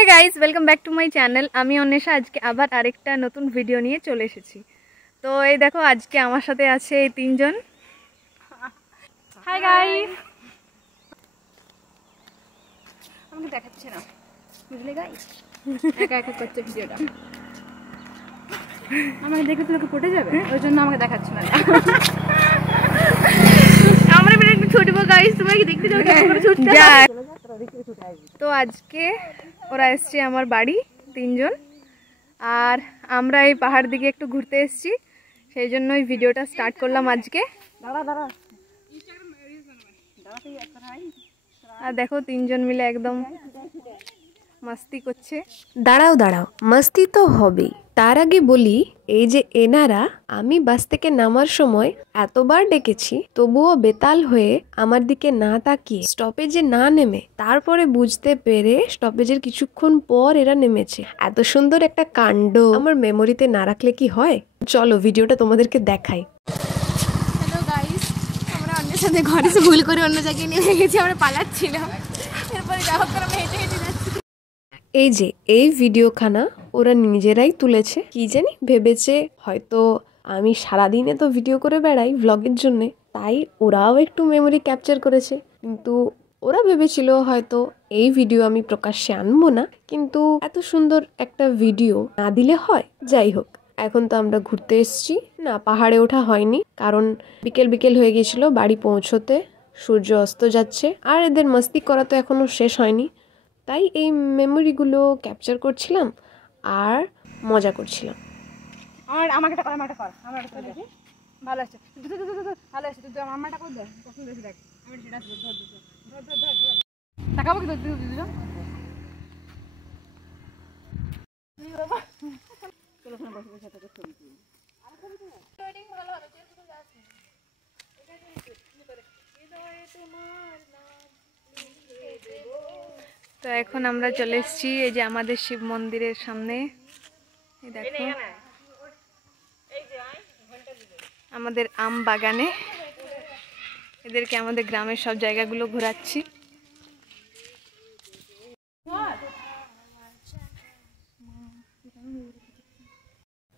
Hey guys welcome back to my channel. আমি অন্বেষা আজকে আবার আরেকটা নতুন ভিডিও নিয়ে চলে এসেছি। তো এই দেখো আজকে আমার সাথে আছে এই তিনজন। Hi guys. আমাকে দেখাচ্ছে না বুঝলে গাইস, একা একা করছে ভিডিওটা। আমাকে দেখে তো লোকে পড়ে যাবে, ওই জন্য আমাকে দেখাচ্ছে না। আমরা ভিডিও একটু ছুটবো গাইস, তোমরা কি দেখতে চাও কেমন করে ছুটতে হয়? তো আজকে ওরা এসছে আমার বাড়ি তিনজন, আর আমরা এই পাহাড় দিকে একটু ঘুরতে এসেছি, সেই জন্যই ভিডিওটা স্টার্ট করলাম আজকে। আর দেখো তিনজন মিলে একদম মাস্তি করছে। দাঁড়াও দাঁড়াও, মাস্তি তো হবেই। তার আগে বলি, এই যে এনারা আমি বাস থেকে নামার সময় এতবার ডেকেছি তবুও বেতাল হয়ে আমার দিকে না তাকিয়ে স্টপেজে না নেমে তারপরে বুঝতে পেরে স্টপেজের কিছুক্ষণ পর এরা নেমেছে। এত সুন্দর একটা কাণ্ড আমার মেমোরিতে না রাখলে কি হয়? চলো ভিডিওটা তোমাদেরকে দেখাই। হ্যালো গাইস, আমরা অন্যের সাথে ঘরে ভুল করে অন্য জায়গায় নেমে গেছি, আমরা পালাচ্ছিলাম। এরপরে যা হোক করে আমরা হেঁটে হেঁটে যাচ্ছি। এই যে এই ভিডিওখানা ওরা নিজেরাই তুলেছে। কি জানি ভেবেছে হয়তো আমি সারাদিনে তো ভিডিও করে বেড়াই ব্লগের জন্যে, তাই ওরাও একটু মেমোরি ক্যাপচার করেছে। কিন্তু ওরা ভেবেছিল হয়তো এই ভিডিও আমি প্রকাশ্যে আনবো না, কিন্তু এত সুন্দর একটা ভিডিও না দিলে হয়। যাই হোক, এখন তো আমরা ঘুরতে এসেছি না, পাহাড়ে ওঠা হয়নি কারণ বিকেল বিকেল হয়ে গিয়েছিল বাড়ি পৌঁছতে, সূর্য অস্ত যাচ্ছে, আর এদের মাস্তি করা তো এখনো শেষ হয়নি। তাই এই মেমোরিগুলো ক্যাপচার করছিলাম আর মজা করছিলাম। আমাকে একটা কর, আমাকে কর, আমার একটা দেখি ভালো আছে, ভালো আছে, তুই আমারটা কর, দেখ পছন্দ হয়েছে, দেখ আমি সেটা ধর ধর ধর ধর ধর ধর তাকাবো কি তুই দুজন বাবা চলো শোনা বসে বসে একটা ছবি তুলি। আর ছবি তুলি রেডিং ভালো হবে, তুই তো যাস না এটা কি করে হৃদয়ে তোমার নাম লিখে দেব। তো এখন আমরা চলে এসেছি এই যে আমাদের শিব মন্দিরের সামনে। এই দেখো আমাদের আম বাগানে, এদেরকে আমাদের গ্রামের সব জায়গাগুলো ঘোরাচ্ছি।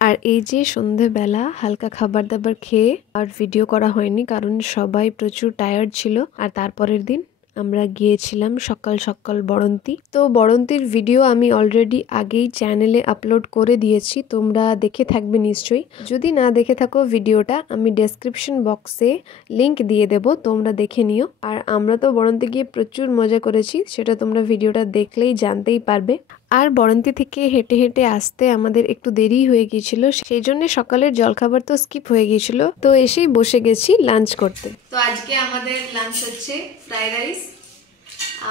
আর এই যে সন্ধেবেলা হালকা খাবার দাবার খেয়ে আর ভিডিও করা হয়নি কারণ সবাই প্রচুর টায়ার্ড ছিল। আর তারপরের দিন আমরা গিয়েছিলাম সকাল সকাল বড়ন্তি। তো বড়ন্তির ভিডিও আমি অলরেডি আগেই চ্যানেলে আপলোড করে দিয়েছি, তোমরা দেখে থাকবে নিশ্চয়ই। যদি না দেখে থাকো ভিডিওটা আমি ডেসক্রিপশন বক্সে লিংক দিয়ে দেব, তোমরা দেখে নিও। আর আমরা তো বড়ন্তি গিয়ে প্রচুর মজা করেছি, সেটা তোমরা ভিডিওটা দেখলেই জানতেই পারবে। আর বড়ন্তি থেকে হেঁটে হেঁটে আসতে আমাদের একটু দেরি হয়ে গিয়েছিল, সেই জন্য সকালের জলখাবার তো স্কিপ হয়ে গিয়েছিল, তো এসেই বসে গেছি লাঞ্চ করতে। তো আজকে আমাদের লাঞ্চ হচ্ছে ফ্রাইড রাইস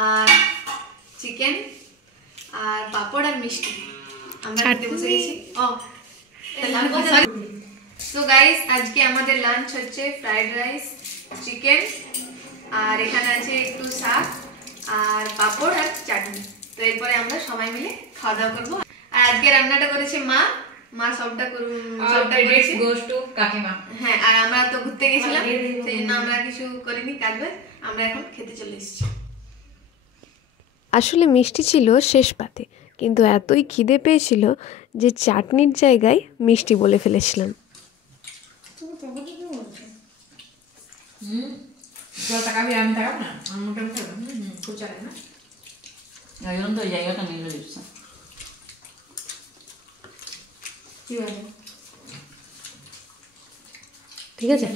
আর চিকেন আর পাপড় আর মিষ্টি। আমরা খেতে বসে গেছি। তো গাইস আজকে আমাদের লাঞ্চ হচ্ছে ফ্রাইড রাইস, চিকেন, আর এখানে আছে একটু শাক আর পাপড় আর চাটনি। তো এরপরে আমরা সবাই মিলে খাওয়া দাওয়া করবো। আর আজকে রান্নাটা করেছে মা, সবটা করেছে গোস্ত কাকিমা। হ্যাঁ, আর আমরা তো ঘুরতে গেছিলাম সেই জন্য আমরা কিছু করিনি কাজ বাজ, আমরা এখন খেতে চলে এসেছি। আসলে মিষ্টি ছিল শেষ পাতে, কিন্তু এতই খিদে পেয়েছিল যে চাটনির জায়গায় মিষ্টি বলে ফেলেছিলাম। ঠিক আছে।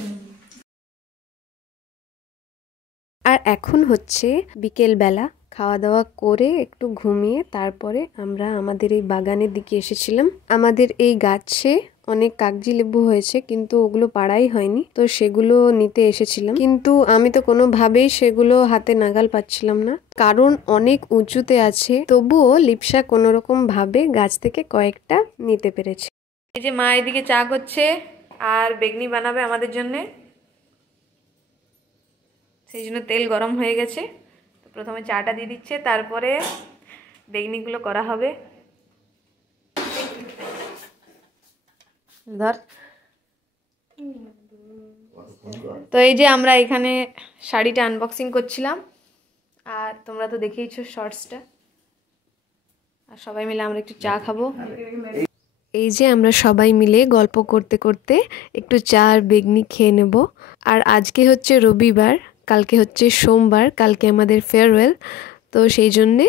আর এখন হচ্ছে বিকেল বেলা, খাওয়া দাওয়া করে একটু ঘুমিয়ে তারপরে আমরা আমাদের এই বাগানের দিকে এসেছিলাম। আমাদের এই গাছে অনেক কাগজি লেবু হয়েছে কিন্তু ওগুলো পাড়াই হয়নি, তো সেগুলো নিতে এসেছিলাম, কিন্তু আমি তো কোনোভাবেই সেগুলো হাতে নাগাল পাচ্ছিলাম না কারণ অনেক উঁচুতে আছে। তবুও লিপসা কোনোরকম ভাবে গাছ থেকে কয়েকটা নিতে পেরেছে। এই যে মা এদিকে চা করছে আর বেগনি বানাবে আমাদের জন্যে, সেই জন্য তেল গরম হয়ে গেছে। তো প্রথমে চাটা দিয়ে দিচ্ছে, তারপরে বেগনিগুলো করা হবে। ধর। তো এই যে আমরা এখানে শাড়িটা আনবক্সিং করছিলাম, আর তোমরা তো দেখেইছো শর্টসটা। আর সবাই মিলে আমরা একটু চা খাবো। এই যে আমরা সবাই মিলে গল্প করতে করতে একটু চা আর বেগনি খেয়ে নেব। আর আজকে হচ্ছে রবিবার, কালকে হচ্ছে সোমবার, কালকে আমাদের ফেয়ারওয়েল। তো সেই জন্যে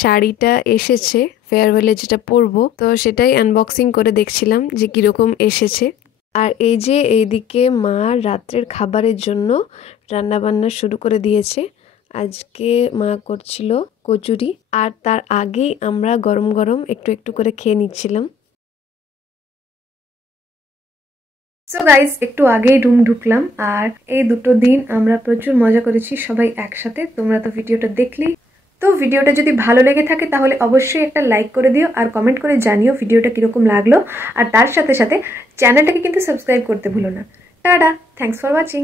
শাড়িটা এসেছে ফেয়ারওয়েলে যেটা পরবো, তো সেটাই আনবক্সিং করে দেখছিলাম যে কীরকম এসেছে। আর এই যে এইদিকে মা রাত্রের খাবারের জন্য রান্নাবান্না শুরু করে দিয়েছে। আজকে মা করছিল কচুরি, আর তার আগেই আমরা গরম গরম একটু একটু করে খেয়ে নিচ্ছিলাম। সো গাইস, একটু আগেই রুম ঢুকলাম, আর এই দুটো দিন আমরা প্রচুর মজা করেছি সবাই একসাথে। তোমরা তো ভিডিওটা দেখলেই। তো ভিডিওটা যদি ভালো লেগে থাকে তাহলে অবশ্যই একটা লাইক করে দিও আর কমেন্ট করে জানিও ভিডিওটা কীরকম লাগলো। আর তার সাথে সাথে চ্যানেলটাকে কিন্তু সাবস্ক্রাইব করতে ভুলো না। Tata, thanks for watching.